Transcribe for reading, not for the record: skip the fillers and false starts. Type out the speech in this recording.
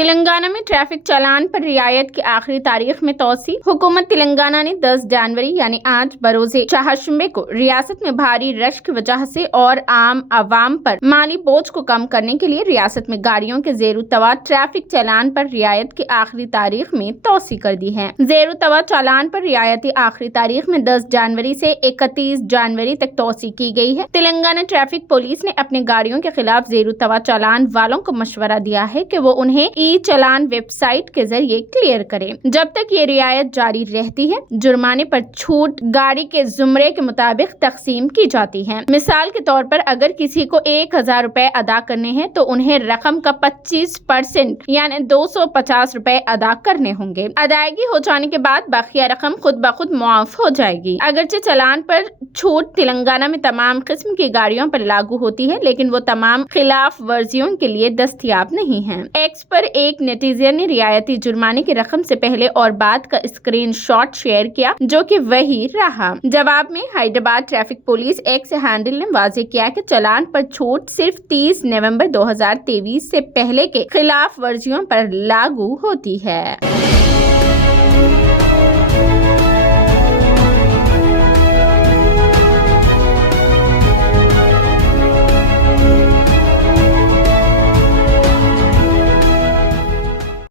تلنگانہ میں ٹریفک چالان پر رعایت کی آخری تاریخ میں توسیع۔ حکومت تلنگانہ نے 10 جنوری یعنی آج بروز چہارشنبے کو ریاست میں بھاری رش کی وجہ سے اور عام عوام پر مالی بوجھ کو کم کرنے کے لیے ریاست میں گاڑیوں کے زیر التوا ٹریفک چالان پر رعایت کی آخری تاریخ میں توسیع کر دی ہے۔ زیر التوا چالان پر رعایتی آخری تاریخ میں 10 جنوری سے 31 جنوری تک توسیع کی گئی ہے۔ تلنگانہ ٹریفک پولیس نے اپنے گاڑیوں کے خلاف زیر التوا چالان والوں کو مشورہ دیا ہے کہ وہ انہیں ای چالان ویب سائٹ کے ذریعے کلیئر کریں۔ جب تک یہ رعایت جاری رہتی ہے، جرمانے پر چھوٹ گاڑی کے زمرے کے مطابق تقسیم کی جاتی ہے۔ مثال کے طور پر اگر کسی کو 1000 روپے ادا کرنے ہیں تو انہیں رقم کا 25% یعنی 250 روپے ادا کرنے ہوں گے۔ ادائیگی ہو جانے کے بعد بقیہ رقم خود بخود معاف ہو جائے گی۔ اگرچہ چالان پر چھوٹ تلنگانہ میں تمام قسم کی گاڑیوں پر لاگو ہوتی ہے، لیکن وہ تمام خلاف ورزیوں کے لیے دستیاب نہیں ہے۔ ایکس پر ایک نیٹیزن نے رعایتی جرمانے کی رقم سے پہلے اور بعد کا اسکرین شاٹ شیئر کیا، جو کہ وہی رہا۔ جواب میں Hyderabad traffic police x handle نے واضح کیا کہ چالان پر چھوٹ صرف 30 نومبر 2023 سے پہلے کے خلاف ورزیوں پر لاگو ہوتی ہے۔